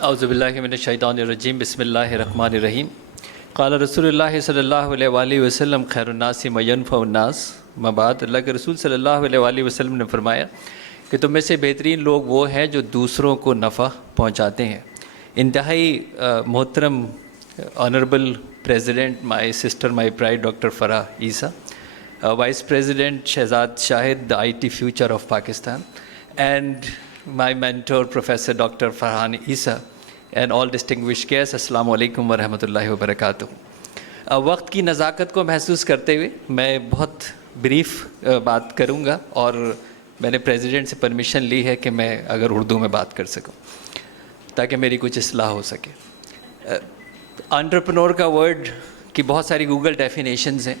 اعوذ باللہ من الشیطان الرجیم بسم اللہ الرحمن الرحیم قال رسول اللہ صلی اللہ علیہ وآلہ وسلم خیر الناس من ینفع الناس ما بعد۔ اللہ کے رسول صلی اللہ علیہ وآلہ وسلم نے فرمایا کہ تم میں سے بہترین لوگ وہ ہیں جو دوسروں کو نفع پہنچاتے ہیں۔ انتہائی محترم honourable president my sister my pride doctor Farah Isa, vice president Shahzad Shahid the IT future of Pakistan, and my mentor Professor Dr. Farhan Isa, and all distinguished guests, السلام علیکم ورحمۃ اللہ وبرکاتہ۔ وقت کی نزاکت کو محسوس کرتے ہوئے میں بہت بریف بات کروں گا، اور میں نے پریزیڈنٹ سے پرمیشن لی ہے کہ میں اگر اردو میں بات کر سکوں تاکہ میری کچھ اصلاح ہو سکے۔ انٹرپرنور کا ورڈ کی بہت ساری گوگل ڈیفینیشنز ہیں۔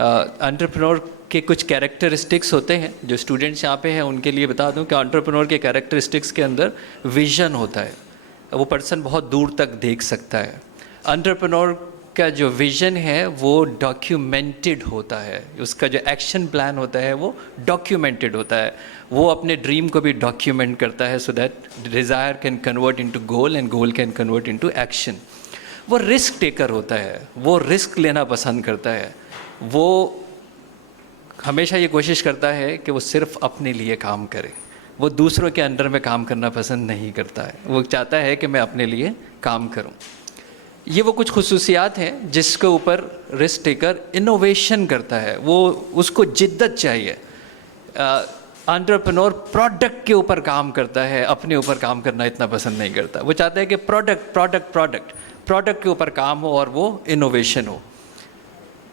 انٹرپرنور کے کچھ کیریکٹرسٹکس ہوتے ہیں، جو اسٹوڈنٹس یہاں پہ ہیں ان کے لیے بتا دوں کہ انٹرپرنور کے کیریکٹرسٹکس کے اندر ویژن ہوتا ہے، وہ پرسن بہت دور تک دیکھ سکتا ہے۔ انٹرپرنور کا جو ویژن ہے وہ ڈاکیومنٹڈ ہوتا ہے، اس کا جو ایکشن پلان ہوتا ہے وہ ڈاکیومنٹڈ ہوتا ہے، وہ اپنے ڈریم کو بھی ڈاکیومنٹ کرتا ہے so that desire can convert into goal and goal can convert into action. وہ رسک ٹیکر ہوتا ہے، وہ رسک لینا پسند کرتا ہے، وہ ہمیشہ یہ کوشش کرتا ہے کہ وہ صرف اپنے لیے کام کرے، وہ دوسروں کے انڈر میں کام کرنا پسند نہیں کرتا ہے، وہ چاہتا ہے کہ میں اپنے لیے کام کروں۔ یہ وہ کچھ خصوصیات ہیں جس کے اوپر رسک ٹیکر انوویشن کرتا ہے، وہ اس کو جدت چاہیے۔ انٹرپرنور پروڈکٹ کے اوپر کام کرتا ہے، اپنے اوپر کام کرنا اتنا پسند نہیں کرتا، وہ چاہتا ہے کہ پروڈکٹ کے اوپر کام ہو اور وہ انوویشن ہو۔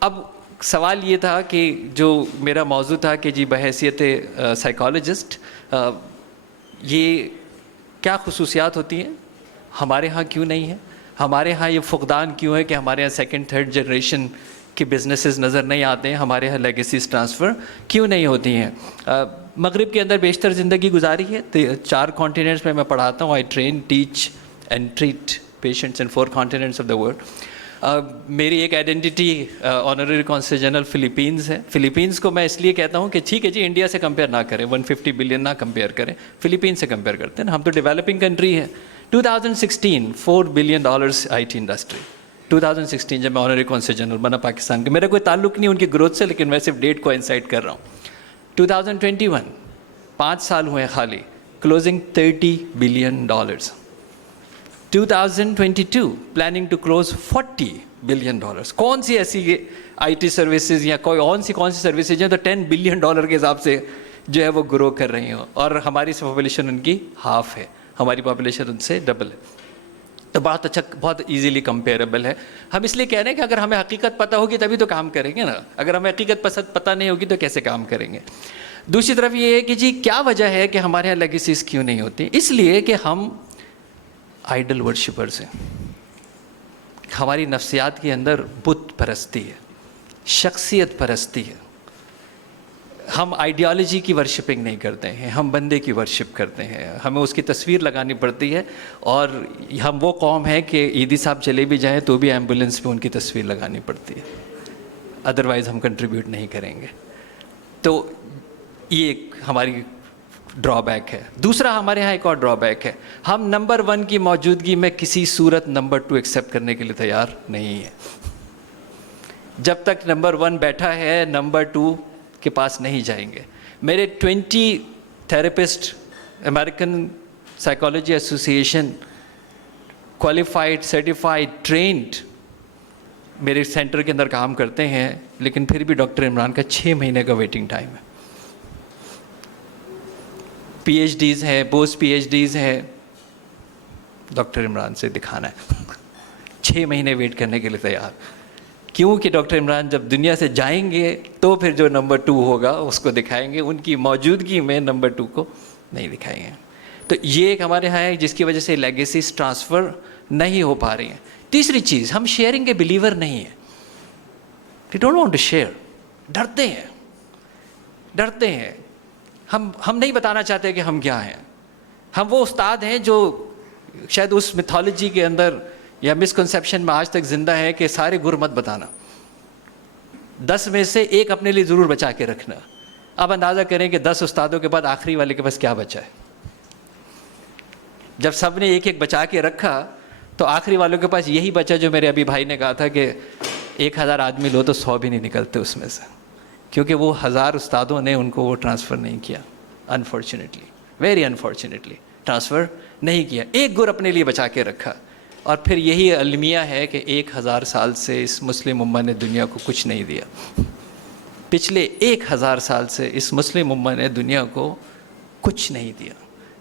اب سوال یہ تھا کہ جو میرا موضوع تھا کہ جی بحیثیت سائیکالوجسٹ یہ کیا خصوصیات ہوتی ہیں، ہمارے ہاں کیوں نہیں ہیں، ہمارے ہاں یہ فقدان کیوں ہے کہ ہمارے ہاں سیکنڈ تھرڈ جنریشن کے بزنسز نظر نہیں آتے ہیں، ہمارے ہاں لیگیسیز ٹرانسفر کیوں نہیں ہوتی ہیں۔ مغرب کے اندر بیشتر زندگی گزاری ہے، 4 کانٹیننٹس میں پڑھاتا ہوں۔ I train teach and treat patients in 4 continents of the world. میری ایک identity honorary consul general Philippines ہے۔ فلیپینز کو میں اس لیے کہتا ہوں کہ ٹھیک ہے جی انڈیا سے کمپیئر نہ کریں، 150 بلین نہ کمپیئر کریں، فلیپین سے کمپیئر کرتے ہیں، ہم تو ڈیولپنگ کنٹری ہے۔ 2016 $4 billion IT انڈسٹری، 2016 جب میں آنرری کونسل جنرل بنا پاکستان کا، میرا کوئی تعلق نہیں ان کی گروتھ سے، لیکن میں صرف ڈیٹ کو انسائٹ کر رہا ہوں۔ 2021 5 سال ہوئے ہیں خالی، closing $30 billion۔ 2022 planning to close $40 billion۔ کون سی ایسی IT سروسز یا کون سی سروسز ہیں تو $10 billion کے حساب سے جو ہے وہ گرو کر رہی ہوں، اور ہماری پاپولیشن ان کی ہاف ہے، ہماری پاپولیشن ان سے ڈبل ہے، تو بہت اچھا، بہت ایزیلی کمپیریبل ہے۔ ہم اس لیے کہہ رہے ہیں کہ اگر ہمیں حقیقت پتہ ہوگی تبھی تو کام کریں گے نا، اگر ہمیں حقیقت پتہ نہیں ہوگی تو کیسے کام کریں گے۔ دوسری طرف یہ ہے کہ جی کیا وجہ ہے کہ ہمارے یہاں لیگیسیز کیوں نہیں ہوتی؟ اس لیے کہ ہم آئیڈل ورشپرز ہیں، ہماری نفسیات کے اندر بت پرستی ہے، شخصیت پرستی ہے، ہم آئیڈیالوجی کی ورشپنگ نہیں کرتے ہیں، ہم بندے کی ورشپ کرتے ہیں، ہمیں اس کی تصویر لگانی پڑتی ہے، اور ہم وہ قوم ہیں کہ عیدی صاحب چلے بھی جائیں تو بھی ایمبولینس پہ ان کی تصویر لگانی پڑتی ہے، ادروائز ہم کنٹریبیوٹ نہیں کریں گے۔ تو یہ ایک ہماری ڈرا بیک ہے۔ دوسرا ہمارے ہاں ایک اور ڈرا بیک ہے، ہم نمبر 1 کی موجودگی میں کسی صورت نمبر 2 ایکسیپٹ کرنے کے لیے تیار نہیں ہے۔ جب تک نمبر 1 بیٹھا ہے نمبر 2 کے پاس نہیں جائیں گے۔ میرے 20 تھراپسٹ امریکن سائیکالوجی ایسوسی ایشن کوالیفائڈ، سرٹیفائڈ، ٹرینڈ میرے سینٹر کے اندر کام کرتے ہیں، لیکن پھر بھی ڈاکٹر عمران کا 6 مہینے کا ویٹنگ ٹائم ہے۔ PhDs ہیں، پوسٹ PhDs ہیں، ڈاکٹر عمران سے دکھانا ہے، 6 مہینے ویٹ کرنے کے لیے تیار، کیونکہ ڈاکٹر عمران جب دنیا سے جائیں گے تو پھر جو نمبر 2 ہوگا اس کو دکھائیں گے، ان کی موجودگی میں نمبر 2 کو نہیں دکھائیں گے۔ تو یہ ایک ہمارے یہاں ہے جس کی وجہ سے لیگیسیز ٹرانسفر نہیں ہو پا رہی ہیں۔ تیسری چیز، ہم شیئرنگ کے بلیور نہیں ہیں، we don't want to share، ڈرتے ہیں، ہم نہیں بتانا چاہتے کہ ہم کیا ہیں۔ ہم وہ استاد ہیں جو شاید اس میتھولوجی کے اندر یا مسکنسیپشن میں آج تک زندہ ہے کہ سارے گر مت بتانا، 10 میں سے 1 اپنے لیے ضرور بچا کے رکھنا۔ اب اندازہ کریں کہ 10 استادوں کے بعد آخری والے کے پاس کیا بچا ہے۔ جب سب نے ایک ایک بچا کے رکھا تو آخری والوں کے پاس یہی بچا جو میرے ابھی بھائی نے کہا تھا کہ 1000 آدمی لو تو 100 بھی نہیں نکلتے اس میں سے، کیونکہ وہ 1000 استادوں نے ان کو وہ ٹرانسفر نہیں کیا، انفارچونیٹلی، ویری انفارچونیٹلی ٹرانسفر نہیں کیا، ایک گر اپنے لیے بچا کے رکھا. اور پھر یہی المیہ ہے کہ 1000 سال سے اس مسلم امت نے دنیا کو کچھ نہیں دیا. پچھلے 1000 سال سے اس مسلم امت نے دنیا کو کچھ نہیں دیا.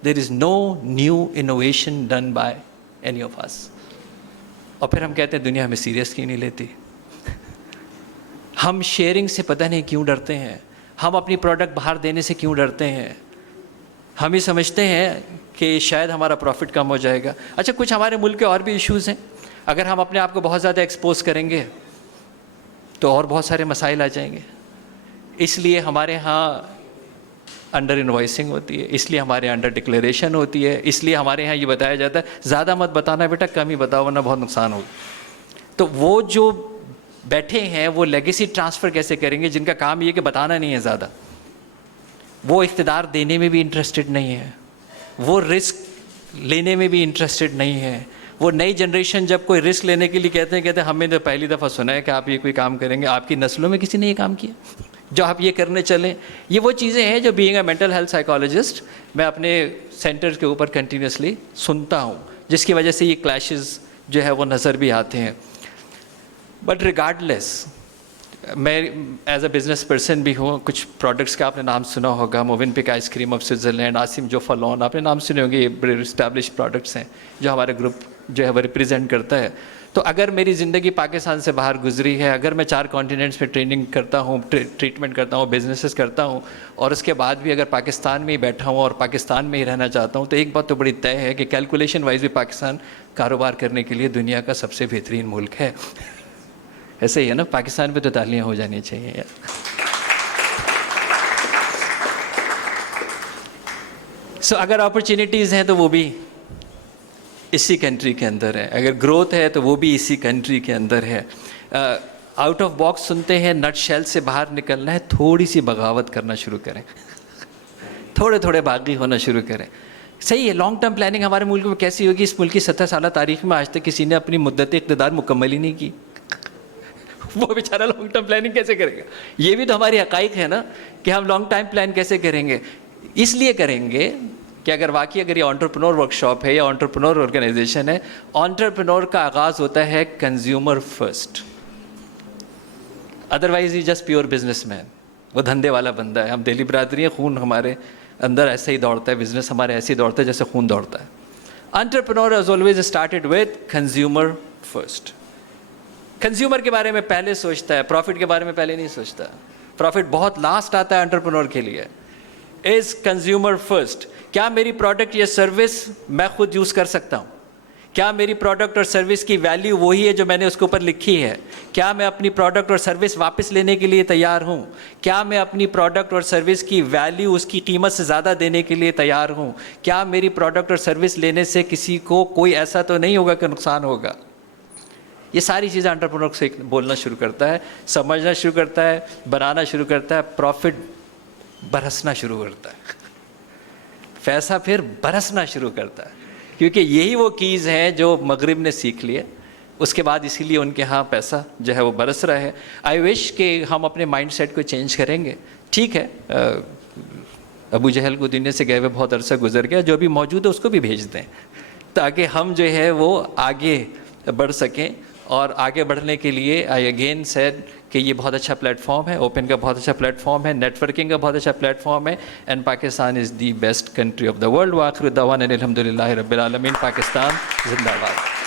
There is no new innovation done by any of us. اور پھر ہم کہتے ہیں دنیا ہمیں سیریس کیوں نہیں لیتی. ہم شیئرنگ سے پتہ نہیں کیوں ڈرتے ہیں، ہم اپنی پروڈکٹ باہر دینے سے کیوں ڈرتے ہیں. ہم ہی سمجھتے ہیں کہ شاید ہمارا پروفٹ کم ہو جائے گا. اچھا، کچھ ہمارے ملک کے اور بھی ایشوز ہیں. اگر ہم اپنے آپ کو بہت زیادہ ایکسپوز کریں گے تو اور بہت سارے مسائل آ جائیں گے. اس لیے ہمارے ہاں انڈر انوائسنگ ہوتی ہے، اس لیے ہمارے انڈر ڈکلیریشن ہوتی ہے، اس لیے ہمارے ہاں یہ بتایا جاتا ہے زیادہ مت بتانا بیٹا، کم ہی بتاؤ ورنہ بہت نقصان ہوگا. تو وہ جو بیٹھے ہیں وہ لیگیسی ٹرانسفر کیسے کریں گے جن کا کام یہ کہ بتانا نہیں ہے زیادہ. وہ اقتدار دینے میں بھی انٹرسٹڈ نہیں ہے، وہ رسک لینے میں بھی انٹرسٹڈ نہیں ہے. وہ نئی جنریشن جب کوئی رسک لینے کے لیے کہتے ہیں ہم نے تو پہلی دفعہ سنا ہے کہ آپ یہ کوئی کام کریں گے، آپ کی نسلوں میں کسی نے یہ کام کیا جو آپ یہ کرنے چلیں. یہ وہ چیزیں ہیں جو being a mental health psychologist میں اپنے سینٹر کے اوپر کنٹینیوسلی سنتا ہوں، جس کی وجہ سے یہ کلیشز جو ہے وہ نظر بھی آتے ہیں. بٹ ریگارڈ لیس، میں ایز اے بزنس پرسن بھی ہوں. کچھ پروڈکٹس کا آپ نے نام سنا ہوگا، موون پک آئس کریم آف سوئٹزرلینڈ، آسم جو فلون، آپ نے نام سنے ہوں گے. یہ بڑے اسٹیبلش پروڈکٹس ہیں جو ہمارے گروپ جو ہے وہ ریپرزینٹ کرتا ہے. تو اگر میری زندگی پاکستان سے باہر گزری ہے، اگر میں 4 کانٹیننٹس میں ٹریننگ کرتا ہوں، ٹریٹمنٹ کرتا ہوں، بزنسز کرتا ہوں، اور اس کے بعد بھی اگر پاکستان میں ہی بیٹھا ہوں اور پاکستان میں ہی رہنا چاہتا ہوں، تو ایک بات تو بڑی طے ہے کہ کیلکولیشن وائز بھی پاکستان کاروبار کرنے کے لیے دنیا کا سب سے بہترین ملک ہے. ایسے ہی ہے نا، پاکستان پہ تو تالیاں ہو جانی چاہیے یار. سو اگر اپرچونیٹیز ہیں تو وہ بھی اسی کنٹری کے اندر ہے، اگر گروتھ ہے تو وہ بھی اسی کنٹری کے اندر ہے. آؤٹ آف باکس سنتے ہیں، نٹ شیل سے باہر نکلنا ہے، تھوڑی سی بغاوت کرنا شروع کریں، تھوڑے تھوڑے باغی ہونا شروع کریں. صحیح ہے، لانگ ٹرم پلاننگ ہمارے ملک میں کیسی ہوگی؟ اس ملک کی 70 سالہ تاریخ میں آج تک کسی نے اپنی مدت اقتدار مکمل ہی نہیں کی. وہ بیچارہ لانگ ٹرم پلاننگ کیسے کرے گا؟ یہ بھی تو ہماری حقائق ہے نا کہ ہم لانگ ٹائم پلان کیسے کریں گے. اس لیے کریں گے کہ اگر یہ انٹرپرنور ورکشاپ ہے یا انٹرپرنور آرگنائزیشن ہے، انٹرپرنور کا آغاز ہوتا ہے consumer first. Otherwise he just pure business man, وہ دھندے والا بندہ ہے. ہم دہلی برادری ہیں، خون ہمارے اندر ایسے ہی دوڑتا ہے، بزنس ہمارے ایسے ہی دوڑتا ہے جیسے خون دوڑتا ہے. Entrepreneur has always started with consumer first. Consumer کے بارے میں پہلے سوچتا ہے، پروفٹ کے بارے میں پہلے نہیں سوچتا. پروفٹ بہت لاسٹ آتا ہے انٹرپرنور کے لیے. Is consumer first. کیا میری پروڈکٹ یا سروس میں خود یوز کر سکتا ہوں؟ کیا میری پروڈکٹ اور سروس کی ویلیو وہی ہے جو میں نے اس کے اوپر لکھی ہے؟ کیا میں اپنی پروڈکٹ اور سروس واپس لینے کے لیے تیار ہوں؟ کیا میں اپنی پروڈکٹ اور سروس کی ویلیو اس کی قیمت سے زیادہ دینے کے لیے تیار ہوں؟ کیا میری پروڈکٹ اور سروس لینے سے کسی کو کوئی ایسا تو نہیں ہوگا کہ نقصان ہوگا؟ یہ ساری چیزیں انٹرپرنور سے بولنا شروع کرتا ہے، سمجھنا شروع کرتا ہے، بنانا شروع کرتا ہے، پروفٹ برسنا شروع کرتا ہے، پیسہ پھر برسنا شروع کرتا ہے. کیونکہ یہی وہ کیز ہیں جو مغرب نے سیکھ لیے، اس کے بعد اسی لیے ان کے ہاں پیسہ جو ہے وہ برس رہا ہے. آئی وش کہ ہم اپنے مائنڈ سیٹ کو چینج کریں گے. ٹھیک ہے، ابو جہل کو دنیا سے گئے ہوئے بہت عرصہ گزر گیا، جو بھی موجود ہے اس کو بھی بھیج دیں تاکہ ہم جو ہے وہ آگے بڑھ سکیں. اور آگے بڑھنے کے لیے آئی اگین سیڈ کہ یہ بہت اچھا پلیٹ فارم ہے، اوپن کا بہت اچھا پلیٹ فارم ہے، نیٹ ورکنگ کا بہت اچھا پلیٹ فارم ہے. And Pakistan is the best country of the world. وآخر دعوانا الحمد للہ رب العالمین. پاکستان زندہ باد.